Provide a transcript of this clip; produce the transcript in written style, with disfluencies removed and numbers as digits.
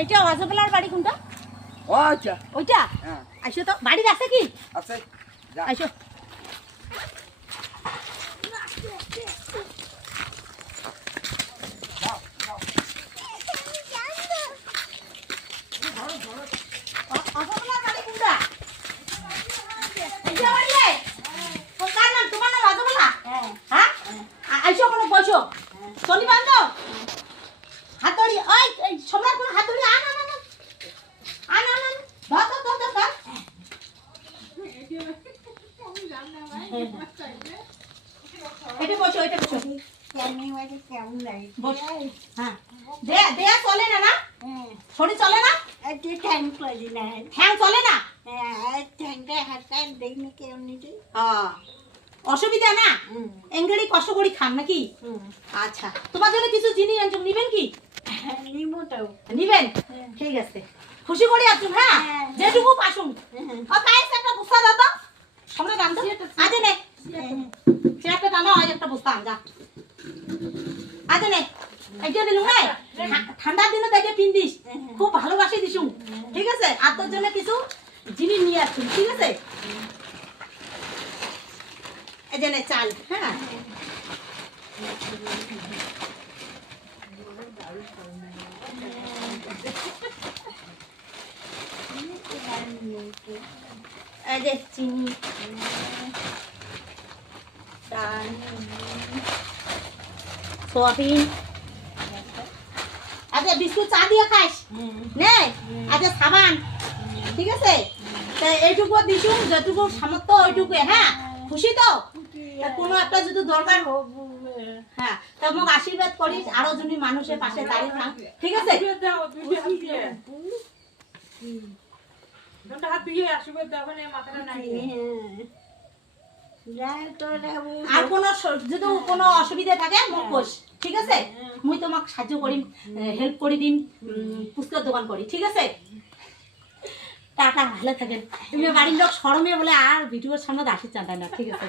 এইটা অজবেলার বাড়ি কোনটা? ওইটা। ওইটা? হ্যাঁ। আইসো তো, বাড়িতে আছে কি? আছে। যা। আইসো। অজবেলার বাড়ি কোনটা? এইটা বাড়ি? কার নাম? তোমার নাম অজবেলা? হ্যাঁ। আইসো কোনো বসো। চলি বান্ধব। হাতুড়ি, ওই সম্রাট কোন হাতুড়ি আন আন আন আন আন আন ধর ধর ধর ধর। এটা বসো, এটা বসো। কেমন লাগে? বসো। হ্যাঁ। দেয়া চলে না না? শরীর চলে না? একটু ঠ্যাং করে না। ঠ্যাং চলে না? হ্যাঁ, ঠ্যাংটা হাতটা দেখনি কেমন নিতে। হ্যাঁ। অসুবিধা না? এঙ্গেড়ি কষ্ট করে খান নাকি? আচ্ছা, তোমার জন্য কিছু জিনিস আনছো, নিবেন কি? নিমোটাও। নিবেন? ঠিক আছে। খুশি করে আসুন, হ্যাঁ? যেটুকু পাসুন। ও পায়েস একটা বস্তা দাও তো। সম্রাট আনতো? আজে নে। চেয়ারটা টানো, আজ একটা বস্তা আন যা। আজে নে। এইটা দিলুম নাই? ঠান্ডার দিনে দেখে পিন্দিস। খুব ভালোবাসি দিছুম। ঠিক আছে? আর তোর জন্য কিছু জিনিস নিয়ে আসুন, ঠিক আছে? এই যে নে চাল, হ্যাঁ? এই যে চিনি, ডাল, সোয়াবিন। আচ্ছা বিস্কুট চা দিয়ে খাইস নে। আচ্ছা সাবান, ঠিক আছে? তা এইটুকু দিছুম, যেটুকু সামর্থ্য ওইটুকু, হ্যাঁ? খুশি তো? তা কোনো একটা যদি দরকার হোক, হ্যাঁ, তা মোক আশীর্বাদ করিস, আরো যদি মানুষের পাশে দাঁড়িয়ে থাক, ঠিক আছে? আর কোনো যদি কোনো অসুবিধা থাকে মোক কইস, ঠিক আছে? মুই তোমাক সাহায্য করিম, হেল্প করে দিম, পুস্তক দোকান করি, ঠিক আছে? টাটা, ভালো থাকেন। তুমি বাড়ির লোক শরমে বলে আর ভিডিওর সামনে আসি চাঁদা না, ঠিক আছে?